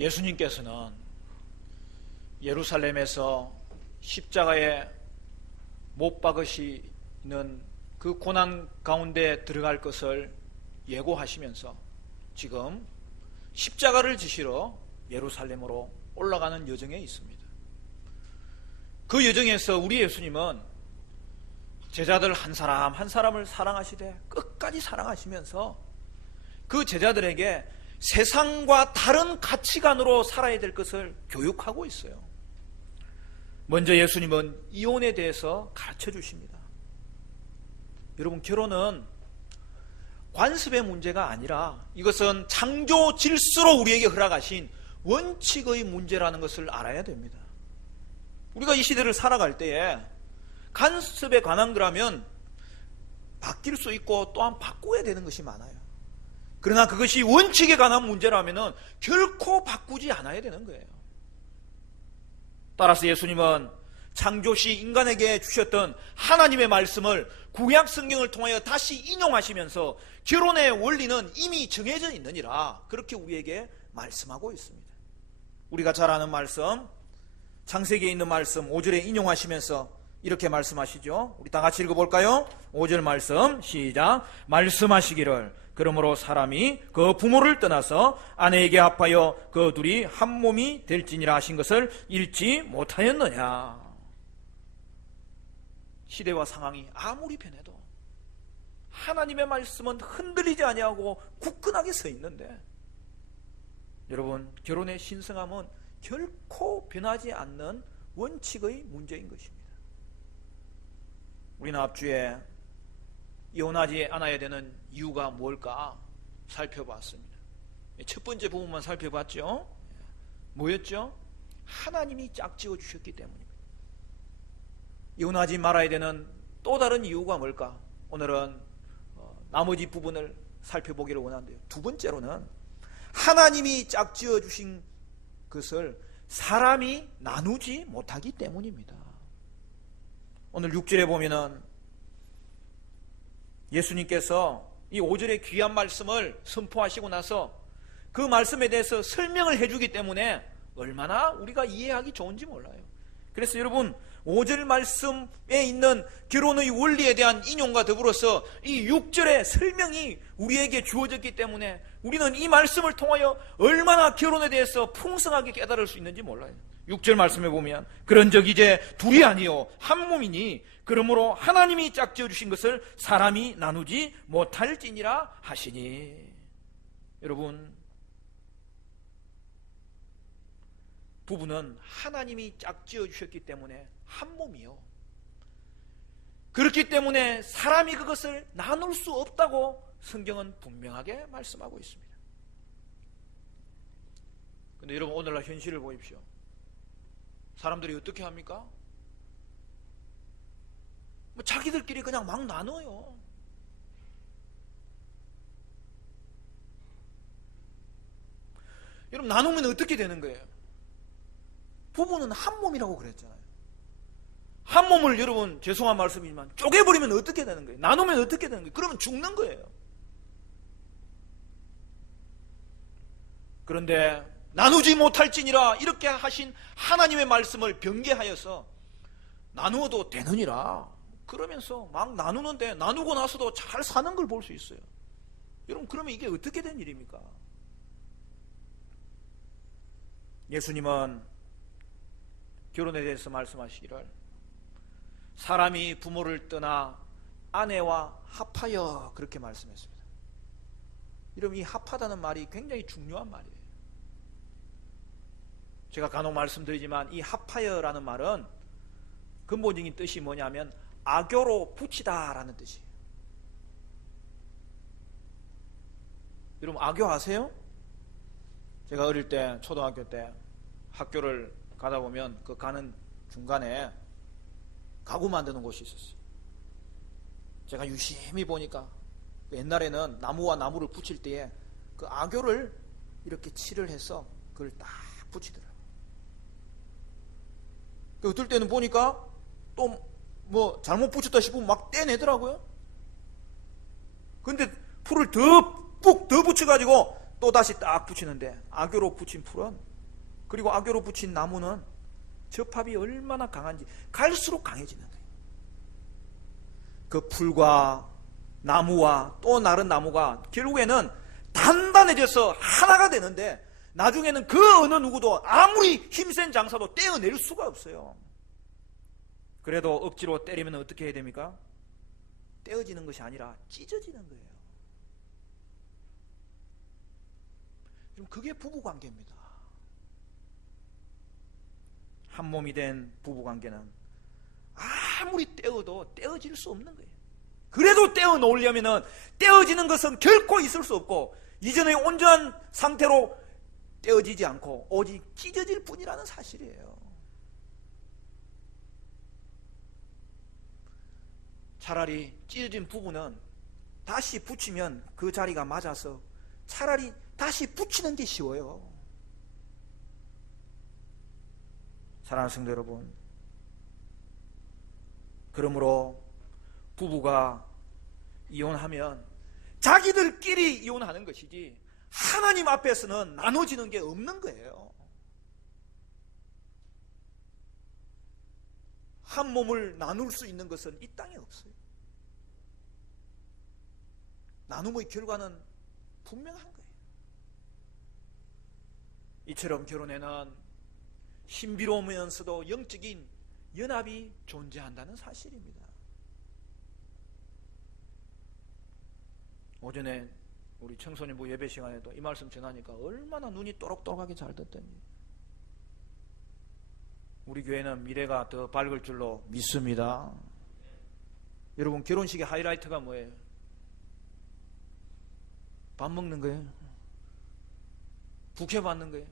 예수님께서는 예루살렘에서 십자가에 못 박으시는 그 고난 가운데 들어갈 것을 예고하시면서 지금 십자가를 지시러 예루살렘으로 올라가는 여정에 있습니다. 그 여정에서 우리 예수님은 제자들 한 사람 한 사람을 사랑하시되 끝까지 사랑하시면서 그 제자들에게 세상과 다른 가치관으로 살아야 될 것을 교육하고 있어요. 먼저 예수님은 이혼에 대해서 가르쳐 주십니다. 여러분, 결혼은 관습의 문제가 아니라 이것은 창조 질서로 우리에게 허락하신 원칙의 문제라는 것을 알아야 됩니다. 우리가 이 시대를 살아갈 때에 관습에 관한 거라면 바뀔 수 있고 또한 바꿔야 되는 것이 많아요. 그러나 그것이 원칙에 관한 문제라면 결코 바꾸지 않아야 되는 거예요. 따라서 예수님은 창조시 인간에게 주셨던 하나님의 말씀을 구약 성경을 통하여 다시 인용하시면서 결혼의 원리는 이미 정해져 있느니라 그렇게 우리에게 말씀하고 있습니다. 우리가 잘 아는 말씀, 창세기에 있는 말씀 5절에 인용하시면서 이렇게 말씀하시죠. 우리 다 같이 읽어볼까요? 5절 말씀 시작. 말씀하시기를 그러므로 사람이 그 부모를 떠나서 아내에게 합하여 그 둘이 한 몸이 될지니라 하신 것을 읽지 못하였느냐. 시대와 상황이 아무리 변해도 하나님의 말씀은 흔들리지 아니하고 굳건하게 서 있는데, 여러분, 결혼의 신성함은 결코 변하지 않는 원칙의 문제인 것입니다. 우리는 앞주에 이혼하지 않아야 되는 이유가 뭘까 살펴봤습니다. 첫 번째 부분만 살펴봤죠. 뭐였죠? 하나님이 짝지어 주셨기 때문입니다. 이혼하지 말아야 되는 또 다른 이유가 뭘까? 오늘은 나머지 부분을 살펴보기를 원하는데요. 두 번째로는 하나님이 짝지어 주신 것을 사람이 나누지 못하기 때문입니다. 오늘 6절에 보면은 예수님께서 이 5절의 귀한 말씀을 선포하시고 나서 그 말씀에 대해서 설명을 해주기 때문에 얼마나 우리가 이해하기 좋은지 몰라요. 그래서 여러분, 5절 말씀에 있는 결혼의 원리에 대한 인용과 더불어서 이 6절의 설명이 우리에게 주어졌기 때문에 우리는 이 말씀을 통하여 얼마나 결혼에 대해서 풍성하게 깨달을 수 있는지 몰라요. 6절 말씀에 보면 그런즉 이제 둘이 아니요 한 몸이니 그러므로 하나님이 짝지어 주신 것을 사람이 나누지 못할지니라 하시니. 여러분, 부부는 하나님이 짝지어 주셨기 때문에 한 몸이요. 그렇기 때문에 사람이 그것을 나눌 수 없다고 성경은 분명하게 말씀하고 있습니다. 그런데 여러분, 오늘날 현실을 보십시오. 사람들이 어떻게 합니까? 뭐 자기들끼리 그냥 막 나눠요. 여러분, 나누면 어떻게 되는 거예요? 부부는 한 몸이라고 그랬잖아요. 한 몸을, 여러분, 죄송한 말씀이지만 쪼개버리면 어떻게 되는 거예요? 나누면 어떻게 되는 거예요? 그러면 죽는 거예요. 그런데 나누지 못할지니라 이렇게 하신 하나님의 말씀을 변개하여서 나누어도 되느니라 그러면서 막 나누는데 나누고 나서도 잘 사는 걸 볼 수 있어요. 여러분, 그러면 이게 어떻게 된 일입니까? 예수님은 결혼에 대해서 말씀하시기를 사람이 부모를 떠나 아내와 합하여 그렇게 말씀했습니다. 여러분, 이 합하다는 말이 굉장히 중요한 말이에요. 제가 간혹 말씀드리지만 이 합하여라는 말은 근본적인 뜻이 뭐냐면 악교로 붙이다라는 뜻이에요. 여러분, 악교 아세요? 제가 어릴 때, 초등학교 때 학교를 가다 보면 그 가는 중간에 가구 만드는 곳이 있었어요. 제가 유심히 보니까 옛날에는 나무와 나무를 붙일 때에 그 악교를 이렇게 칠을 해서 그걸 딱 붙이더라고요. 어떨 때는 보니까 또 뭐 잘못 붙였다 싶으면 막 떼내더라고요. 근데 풀을 더 붙여가지고 또 다시 딱 붙이는데 악교로 붙인 풀은 그리고 악교로 붙인 나무는 접합이 얼마나 강한지 갈수록 강해지는 거예요. 그 풀과 나무와 또 다른 나무가 결국에는 단단해져서 하나가 되는데, 나중에는 그 어느 누구도 아무리 힘센 장사도 떼어낼 수가 없어요. 그래도 억지로 때리면 어떻게 해야 됩니까? 떼어지는 것이 아니라 찢어지는 거예요. 그게 부부관계입니다. 한 몸이 된 부부관계는 아무리 떼어도 떼어질 수 없는 거예요. 그래도 떼어 놓으려면 떼어지는 것은 결코 있을 수 없고, 이전의 온전한 상태로 떼어지지 않고 오직 찢어질 뿐이라는 사실이에요. 차라리 찢어진 부부는 다시 붙이면 그 자리가 맞아서 차라리 다시 붙이는 게 쉬워요. 사랑하는 성도 여러분, 그러므로 부부가 이혼하면 자기들끼리 이혼하는 것이지 하나님 앞에서는 나눠지는 게 없는 거예요. 한 몸을 나눌 수 있는 것은 이 땅에 없어요. 나눔의 결과는 분명한 거예요. 이처럼 결혼에는 신비로우면서도 영적인 연합이 존재한다는 사실입니다. 오전에 우리 청소년부 예배 시간에도 이 말씀 전하니까 얼마나 눈이 또록또록하게 잘 듣더니, 우리 교회는 미래가 더 밝을 줄로 믿습니다. 여러분, 결혼식의 하이라이트가 뭐예요? 밥 먹는 거예요? 부케 받는 거예요?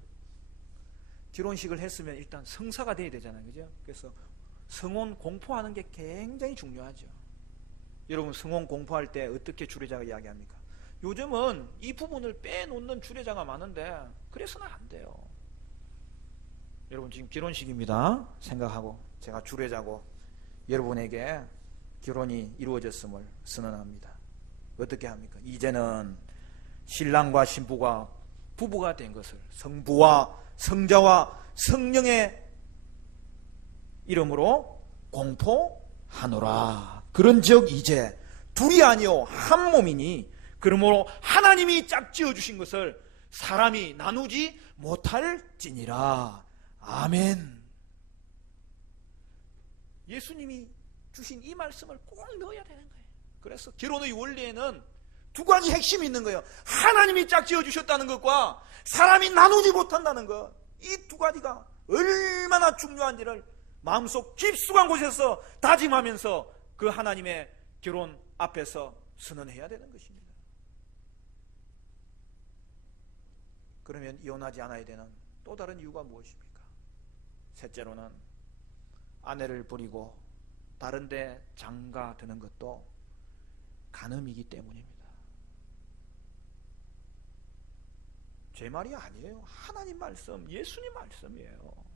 결혼식을 했으면 일단 성사가 돼야 되잖아요, 그죠? 그래서 성혼 공포하는 게 굉장히 중요하죠. 여러분, 성혼 공포할 때 어떻게 주례자가 이야기합니까? 요즘은 이 부분을 빼놓는 주례자가 많은데 그래서는 안 돼요. 여러분, 지금 결혼식입니다 생각하고 제가 주례자고 여러분에게 결혼이 이루어졌음을 선언합니다. 어떻게 합니까? 이제는 신랑과 신부가 부부가 된 것을 성부와 성자와 성령의 이름으로 공포하노라. 그런즉 이제 둘이 아니요 한 몸이니, 그러므로 하나님이 짝지어 주신 것을 사람이 나누지 못할지니라. 아멘. 예수님이 주신 이 말씀을 꼭 넣어야 되는 거예요. 그래서 결혼의 원리에는 두 가지 핵심이 있는 거예요. 하나님이 짝지어 주셨다는 것과 사람이 나누지 못한다는 것, 이 두 가지가 얼마나 중요한지를 마음속 깊숙한 곳에서 다짐하면서 그 하나님의 결혼 앞에서 선언해야 되는 것입니다. 그러면 이혼하지 않아야 되는 또 다른 이유가 무엇입니까? 셋째로는 아내를 버리고 다른 데 장가 드는 것도 간음이기 때문입니다. 제 말이 아니에요. 하나님 말씀, 예수님 말씀이에요.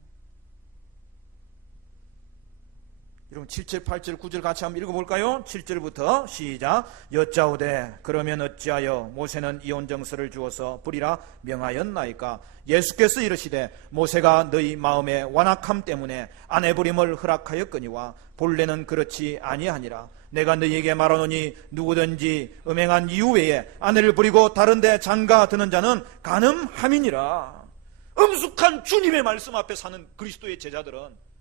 여러분 7절, 8절, 9절 같이 한번 읽어볼까요? 7절부터 시작. 여짜오되 그러면 어찌하여 모세는 이혼정서를 주어서 버리라 명하였나이까? 예수께서 이르시되 모세가 너희 마음의 완악함 때문에 아내 버림을 허락하였거니와 본래는 그렇지 아니하니라. 내가 너희에게 말하노니 누구든지 음행한 이후 외에 아내를 버리고 다른 데 장가 드는 자는 간음함이니라. 엄숙한 주님의 말씀 앞에 사는 그리스도의 제자들은,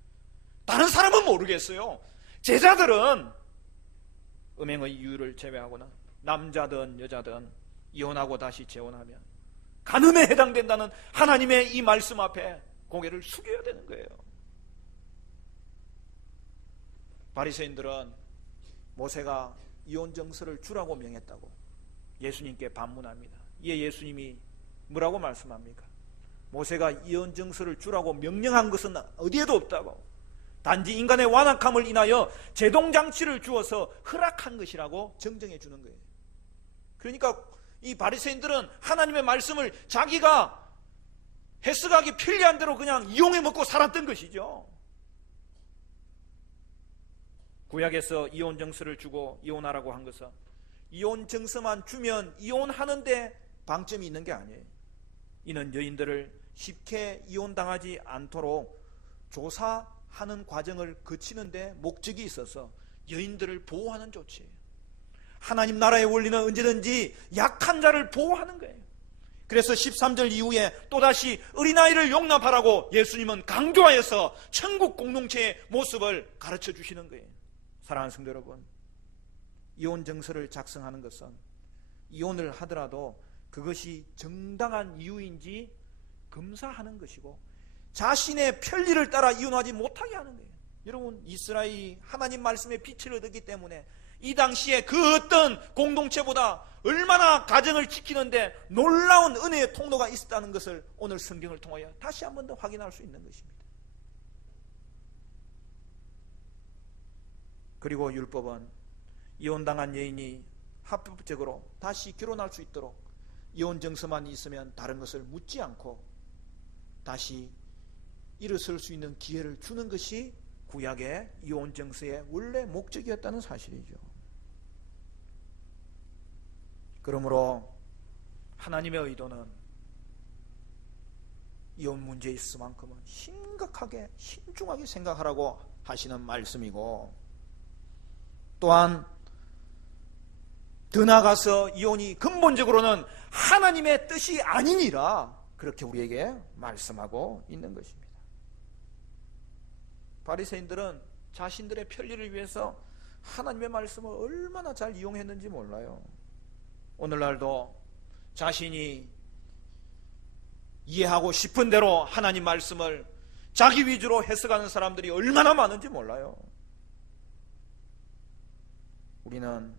다른 사람은 모르겠어요, 제자들은 음행의 이유를 제외하거나 남자든 여자든 이혼하고 다시 재혼하면 간음에 해당된다는 하나님의 이 말씀 앞에 고개를 숙여야 되는 거예요. 바리새인들은 모세가 이혼정서를 주라고 명했다고 예수님께 반문합니다. 이에 예수님이 뭐라고 말씀합니까? 모세가 이혼정서를 주라고 명령한 것은 어디에도 없다고, 단지 인간의 완악함을 인하여 제동장치를 주어서 허락한 것이라고 정정해 주는 거예요. 그러니까 이 바리새인들은 하나님의 말씀을 자기가 해석하기 편리한 대로 그냥 이용해 먹고 살았던 것이죠. 구약에서 이혼정서를 주고 이혼하라고 한 것은 이혼정서만 주면 이혼하는데 방점이 있는 게 아니에요. 이는 여인들을 쉽게 이혼당하지 않도록 조사하는 과정을 거치는데 목적이 있어서 여인들을 보호하는 조치예요. 하나님 나라의 원리는 언제든지 약한 자를 보호하는 거예요. 그래서 13절 이후에 또다시 어린아이를 용납하라고 예수님은 강조하여서 천국 공동체의 모습을 가르쳐 주시는 거예요. 사랑하는 성도 여러분, 이혼 정서를 작성하는 것은 이혼을 하더라도 그것이 정당한 이유인지 검사하는 것이고 자신의 편리를 따라 이혼하지 못하게 하는 거예요. 여러분, 이스라엘이 하나님 말씀의 빛을 얻었기 때문에 이 당시에 그 어떤 공동체보다 얼마나 가정을 지키는데 놀라운 은혜의 통로가 있었다는 것을 오늘 성경을 통하여 다시 한 번 더 확인할 수 있는 것입니다. 그리고 율법은 이혼당한 여인이 합법적으로 다시 결혼할 수 있도록 이혼 정서만 있으면 다른 것을 묻지 않고 다시 일어설 수 있는 기회를 주는 것이 구약의 이혼 정서의 원래 목적이었다는 사실이죠. 그러므로 하나님의 의도는 이혼 문제에 있을만큼은 심각하게 신중하게 생각하라고 하시는 말씀이고, 또한 더 나아가서 이혼이 근본적으로는 하나님의 뜻이 아니니라 그렇게 우리에게 말씀하고 있는 것입니다. 바리새인들은 자신들의 편리를 위해서 하나님의 말씀을 얼마나 잘 이용했는지 몰라요. 오늘날도 자신이 이해하고 싶은 대로 하나님 말씀을 자기 위주로 해석하는 사람들이 얼마나 많은지 몰라요. 우리는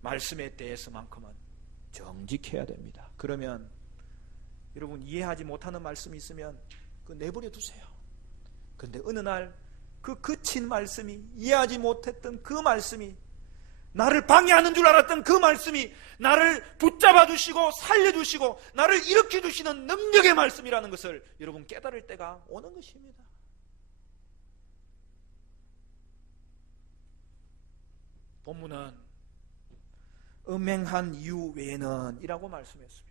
말씀에 대해서만큼은 정직해야 됩니다. 그러면 여러분, 이해하지 못하는 말씀이 있으면 그거 내버려 두세요. 그런데 어느 날 그 거친 말씀이, 이해하지 못했던 그 말씀이, 나를 방해하는 줄 알았던 그 말씀이 나를 붙잡아 주시고 살려주시고 나를 일으켜 주시는 능력의 말씀이라는 것을 여러분 깨달을 때가 오는 것입니다. 본문은 음행한 이유 외에는 이라고 말씀했습니다.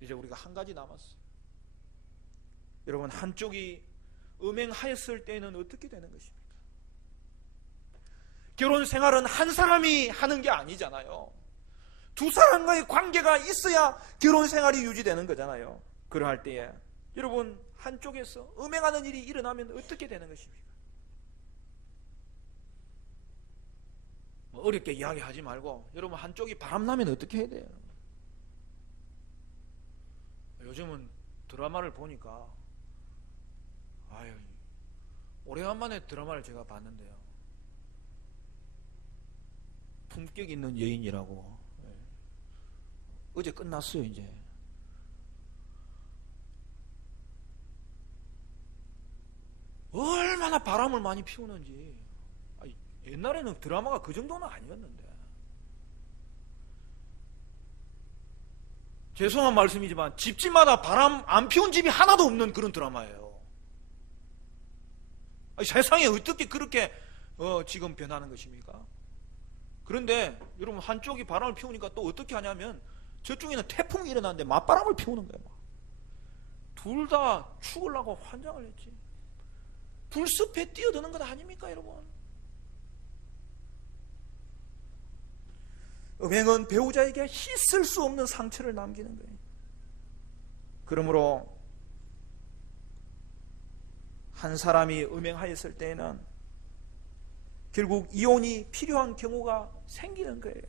이제 우리가 한 가지 남았어요. 여러분, 한쪽이 음행하였을 때는 어떻게 되는 것입니까? 결혼 생활은 한 사람이 하는 게 아니잖아요. 두 사람과의 관계가 있어야 결혼 생활이 유지되는 거잖아요. 그러할 때에 여러분, 한쪽에서 음행하는 일이 일어나면 어떻게 되는 것입니까? 어렵게 이야기하지 말고 여러분, 한쪽이 바람나면 어떻게 해야 돼요? 요즘은 드라마를 보니까 오래간만에 드라마를 제가 봤는데요, 품격 있는 여인이라고. 어제 끝났어요. 이제 얼마나 바람을 많이 피우는지. 옛날에는 드라마가 그 정도는 아니었는데, 죄송한 말씀이지만 집집마다 바람 안 피운 집이 하나도 없는 그런 드라마예요. 세상에 어떻게 그렇게 지금 변하는 것입니까? 그런데 여러분, 한쪽이 바람을 피우니까 또 어떻게 하냐면 저쪽에는 태풍이 일어나는데 맞바람을 피우는 거예요. 둘 다 죽으려고 환장을 했지. 불숲에 뛰어드는 것 아닙니까, 여러분? 음행은 배우자에게 씻을 수 없는 상처를 남기는 거예요. 그러므로 한 사람이 음행하였을 때에는 결국 이혼이 필요한 경우가 생기는 거예요.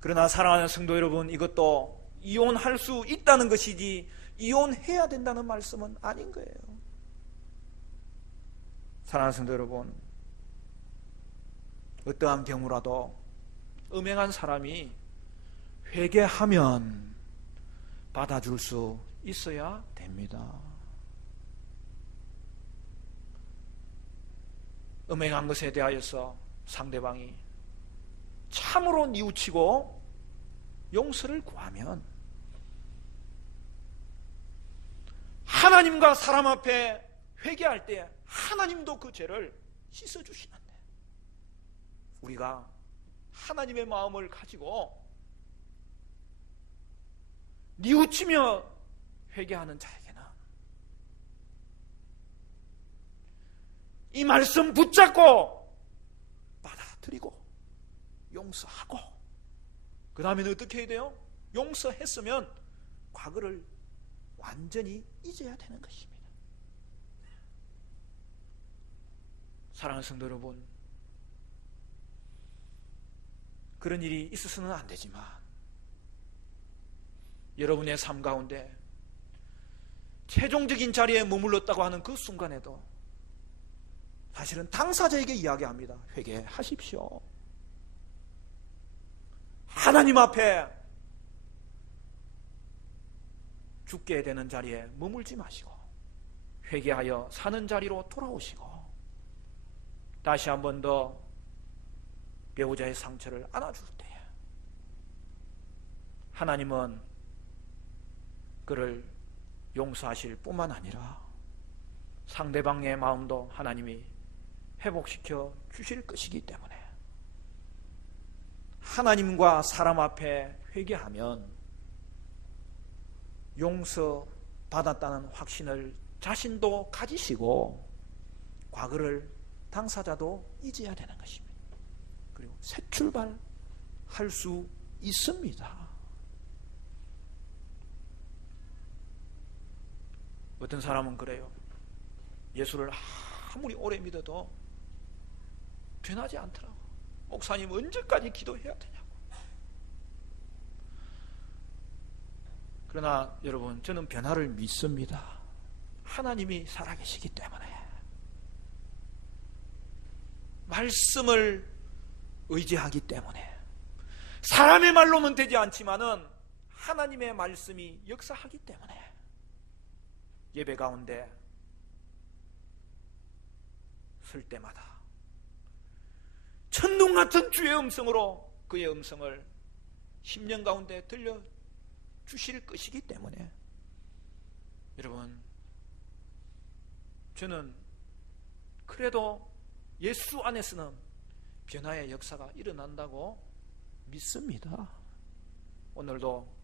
그러나 사랑하는 성도 여러분, 이것도 이혼할 수 있다는 것이지 이혼해야 된다는 말씀은 아닌 거예요. 사랑하는 성도 여러분, 어떠한 경우라도 음행한 사람이 회개하면 받아줄 수 있어야 됩니다. 음행한 것에 대하여서 상대방이 참으로 뉘우치고 용서를 구하면 하나님과 사람 앞에 회개할 때 하나님도 그 죄를 씻어주시는데, 우리가 하나님의 마음을 가지고 뉘우치며 회개하는 자에게는 이 말씀 붙잡고 받아들이고 용서하고, 그 다음에는 어떻게 해야 돼요? 용서했으면 과거를 완전히 잊어야 되는 것입니다. 사랑하는 성도 여러분, 그런 일이 있어서는 안 되지만 여러분의 삶 가운데 최종적인 자리에 머물렀다고 하는 그 순간에도 사실은 당사자에게 이야기합니다. 회개하십시오. 하나님 앞에 죽게 되는 자리에 머물지 마시고 회개하여 사는 자리로 돌아오시고 다시 한 번 더 배우자의 상처를 안아줄 때에 하나님은 그를 용서하실 뿐만 아니라 상대방의 마음도 하나님이 회복시켜 주실 것이기 때문에 하나님과 사람 앞에 회개하면 용서받았다는 확신을 자신도 가지시고 과거를 당사자도 잊어야 되는 것입니다. 그리고 새 출발할 수 있습니다. 어떤 사람은 그래요. 예수를 아무리 오래 믿어도 변하지 않더라고. 목사님 언제까지 기도해야 되냐고. 그러나 여러분, 저는 변화를 믿습니다. 하나님이 살아계시기 때문에 말씀을 의지하기 때문에 사람의 말로는 되지 않지만은 하나님의 말씀이 역사하기 때문에 예배 가운데 설 때마다 천둥 같은 주의 음성으로 그의 음성을 심령 가운데 들려 주실 것이기 때문에 여러분, 저는 그래도 예수 안에서는 변화의 역사가 일어난다고 믿습니다. 오늘도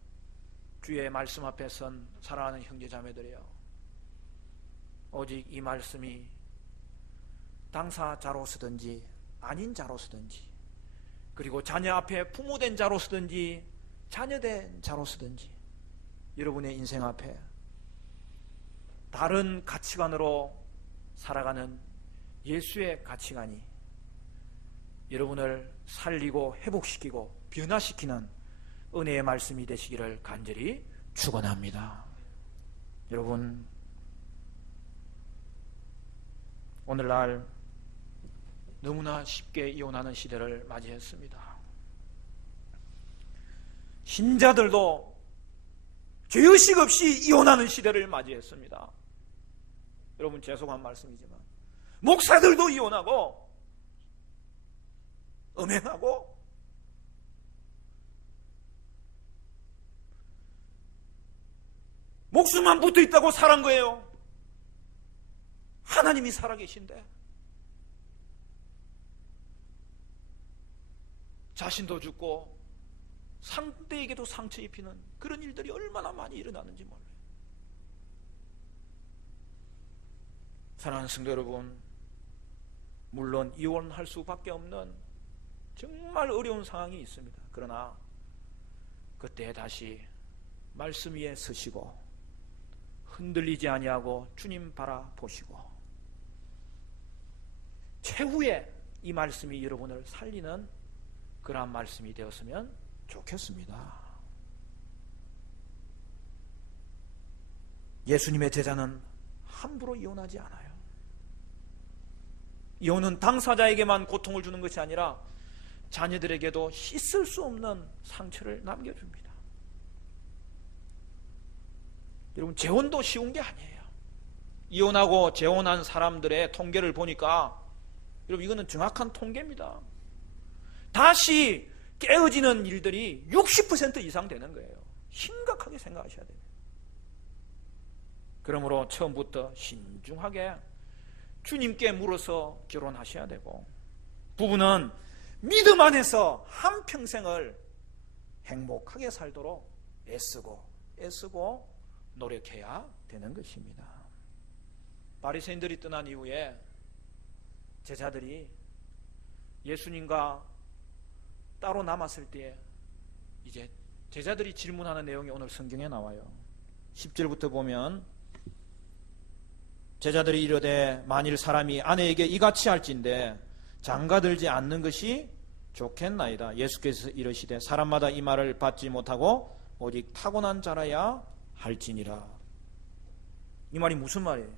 주의 말씀 앞에 선 사랑하는 형제자매들이여, 오직 이 말씀이 당사자로서든지 아닌 자로서든지, 그리고 자녀 앞에 부모된 자로서든지 자녀된 자로서든지 여러분의 인생 앞에 다른 가치관으로 살아가는 예수의 가치관이 여러분을 살리고 회복시키고 변화시키는 은혜의 말씀이 되시기를 간절히 축원합니다. 여러분, 오늘날 너무나 쉽게 이혼하는 시대를 맞이했습니다. 신자들도 죄의식 없이 이혼하는 시대를 맞이했습니다. 여러분, 죄송한 말씀이지만 목사들도 이혼하고 음행하고 목숨만 붙어 있다고 살은 거예요. 하나님이 살아계신데 자신도 죽고 상대에게도 상처 입히는 그런 일들이 얼마나 많이 일어나는지 몰라요. 사랑하는 성도 여러분, 물론 이혼할 수밖에 없는 정말 어려운 상황이 있습니다. 그러나 그때 다시 말씀 위에 서시고 흔들리지 아니하고 주님 바라보시고 최후의 이 말씀이 여러분을 살리는 그러한 말씀이 되었으면 좋겠습니다. 예수님의 제자는 함부로 이혼하지 않아요. 이혼은 당사자에게만 고통을 주는 것이 아니라 자녀들에게도 씻을 수 없는 상처를 남겨줍니다. 여러분, 재혼도 쉬운 게 아니에요. 이혼하고 재혼한 사람들의 통계를 보니까 여러분, 이거는 정확한 통계입니다. 다시 깨어지는 일들이 60% 이상 되는 거예요. 심각하게 생각하셔야 돼요. 그러므로 처음부터 신중하게 주님께 물어서 결혼하셔야 되고, 부부는 믿음 안에서 한평생을 행복하게 살도록 애쓰고 노력해야 되는 것입니다. 바리새인들이 떠난 이후에 제자들이 예수님과 따로 남았을 때에 이제 제자들이 질문하는 내용이 오늘 성경에 나와요. 10절부터 보면 제자들이 이르되 만일 사람이 아내에게 이같이 할진대 장가들지 않는 것이 좋겠나이다. 예수께서 이르시되 사람마다 이 말을 받지 못하고 오직 타고난 자라야 할지니라. 이 말이 무슨 말이에요?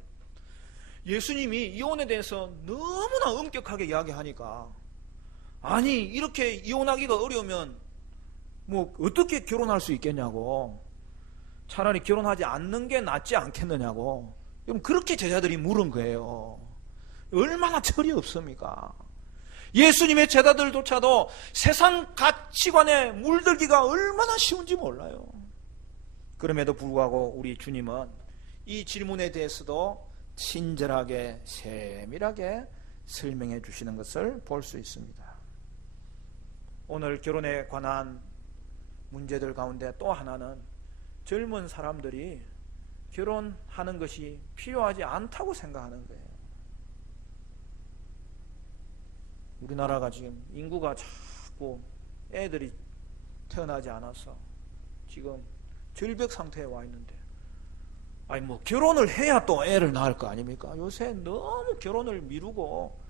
예수님이 이혼에 대해서 너무나 엄격하게 이야기하니까 아니 이렇게 이혼하기가 어려우면 뭐 어떻게 결혼할 수 있겠냐고, 차라리 결혼하지 않는 게 낫지 않겠느냐고 그렇게 제자들이 물은 거예요. 얼마나 철이 없습니까? 예수님의 제자들조차도 세상 가치관에 물들기가 얼마나 쉬운지 몰라요. 그럼에도 불구하고 우리 주님은 이 질문에 대해서도 친절하게 세밀하게 설명해 주시는 것을 볼 수 있습니다. 오늘 결혼에 관한 문제들 가운데 또 하나는 젊은 사람들이 결혼하는 것이 필요하지 않다고 생각하는 거예요. 우리나라가 지금 인구가 자꾸 애들이 태어나지 않아서 지금 절벽 상태에 와 있는데, 아니 뭐 결혼을 해야 또 애를 낳을 거 아닙니까? 요새 너무 결혼을 미루고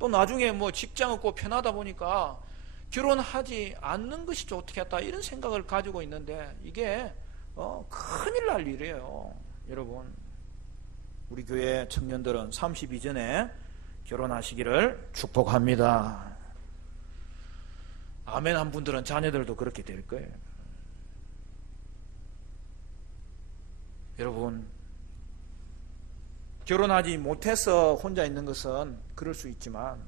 또 나중에 뭐 직장 없고 편하다 보니까 결혼하지 않는 것이 좋겠다 이런 생각을 가지고 있는데 이게 큰일 날 일이에요. 여러분, 우리 교회 청년들은 30 이전에 결혼하시기를 축복합니다. 아멘 한 분들은 자녀들도 그렇게 될 거예요. 여러분, 결혼하지 못해서 혼자 있는 것은 그럴 수 있지만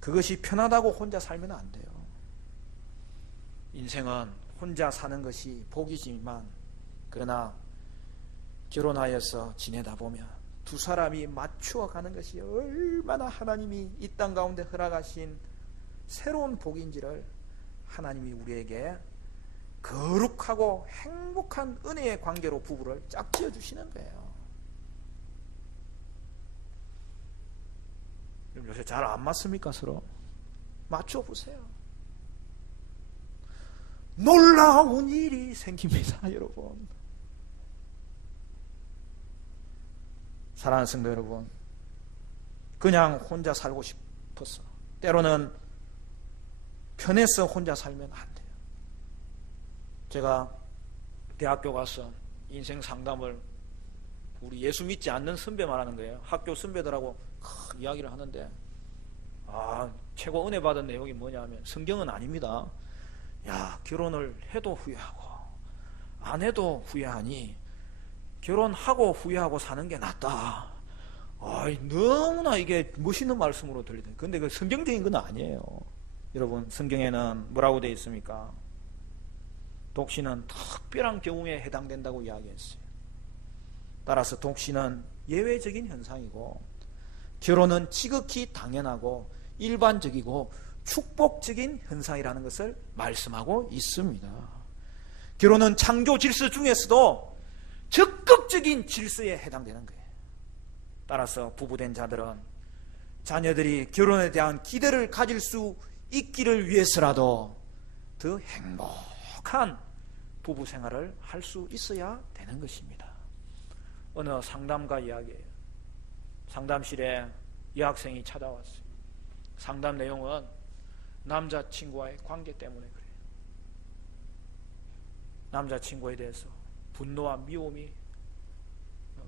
그것이 편하다고 혼자 살면 안 돼요. 인생은 혼자 사는 것이 복이지만 그러나 결혼하여서 지내다 보면 두 사람이 맞추어 가는 것이 얼마나 하나님이 이 땅 가운데 허락하신 새로운 복인지를 하나님이 우리에게 거룩하고 행복한 은혜의 관계로 부부를 짝지어 주시는 거예요. 요새 잘 안 맞습니까? 서로 맞춰 보세요. 놀라운 일이 생깁니다. 여러분, 사랑하는 성도 여러분, 그냥 혼자 살고 싶어서 때로는 편해서 혼자 살면 안 돼요. 제가 대학교 가서 인생 상담을 우리 예수 믿지 않는 선배 말하는 거예요. 학교 선배들하고 이야기를 하는데 최고 은혜 받은 내용이 뭐냐면 성경은 아닙니다. 야, 결혼을 해도 후회하고 안 해도 후회하니 결혼하고 후회하고 사는 게 낫다. 너무나 이게 멋있는 말씀으로 들리더니 근데 그 성경적인 건 아니에요. 여러분, 성경에는 뭐라고 되어 있습니까? 독신은 특별한 경우에 해당된다고 이야기했어요. 따라서 독신은 예외적인 현상이고 결혼은 지극히 당연하고 일반적이고 축복적인 현상이라는 것을 말씀하고 있습니다. 결혼은 창조 질서 중에서도 적극적인 질서에 해당되는 거예요. 따라서 부부된 자들은 자녀들이 결혼에 대한 기대를 가질 수 있기를 위해서라도 더 행복한 부부 생활을 할 수 있어야 되는 것입니다. 어느 상담가 이야기예요. 상담실에 여학생이 찾아왔어요. 상담 내용은 남자친구와의 관계 때문에 그래요. 남자친구에 대해서 분노와 미움이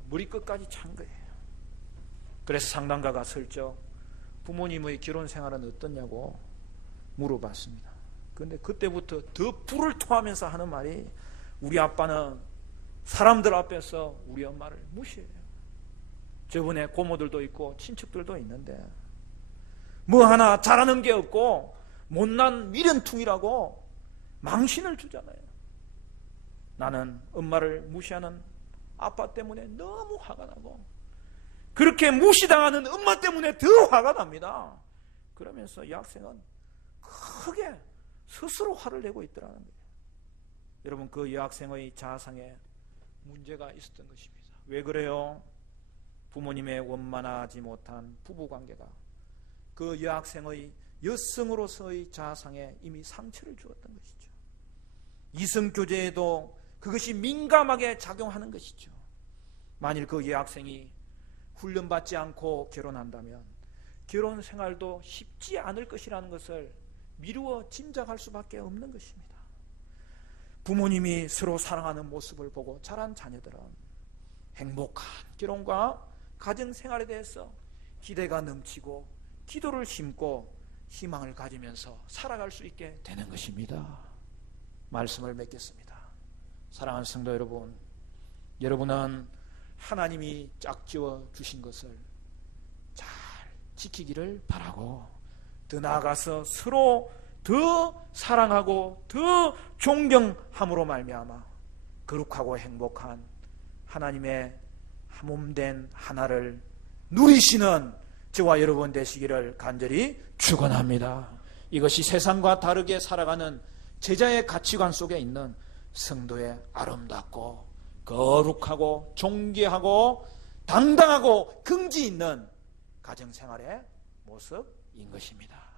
머리끝까지 찬 거예요. 그래서 상담가가 슬쩍 부모님의 결혼 생활은 어떠냐고 물어봤습니다. 그런데 그때부터 더 불을 토하면서 하는 말이 우리 아빠는 사람들 앞에서 우리 엄마를 무시해요. 저번에 고모들도 있고 친척들도 있는데 뭐 하나 잘하는 게 없고 못난 미련퉁이라고 망신을 주잖아요. 나는 엄마를 무시하는 아빠 때문에 너무 화가 나고 그렇게 무시당하는 엄마 때문에 더 화가 납니다. 그러면서 이 학생은 크게 스스로 화를 내고 있더라는 거예요. 여러분, 그 여학생의 자아상에 문제가 있었던 것입니다. 왜 그래요? 부모님의 원만하지 못한 부부관계가 그 여학생의 여성으로서의 자아상에 이미 상처를 주었던 것이죠. 이성교제에도 그것이 민감하게 작용하는 것이죠. 만일 그 여학생이 훈련받지 않고 결혼한다면 결혼 생활도 쉽지 않을 것이라는 것을 미루어 짐작할 수밖에 없는 것입니다. 부모님이 서로 사랑하는 모습을 보고 자란 자녀들은 행복한 결혼과 가정 생활에 대해서 기대가 넘치고 기도를 심고 희망을 가지면서 살아갈 수 있게 되는 것입니다. 말씀을 맺겠습니다. 사랑하는 성도 여러분, 여러분은 하나님이 짝지어 주신 것을 잘 지키기를 바라고, 더 나아가서 서로 더 사랑하고 더 존경함으로 말미암아 거룩하고 행복한 하나님의 한몸된 하나를 누리시는 저와 여러분 되시기를 간절히 축원합니다. 이것이 세상과 다르게 살아가는 제자의 가치관 속에 있는 성도의 아름답고 거룩하고 존귀하고 당당하고 긍지 있는 가정생활의 모습인 것입니다.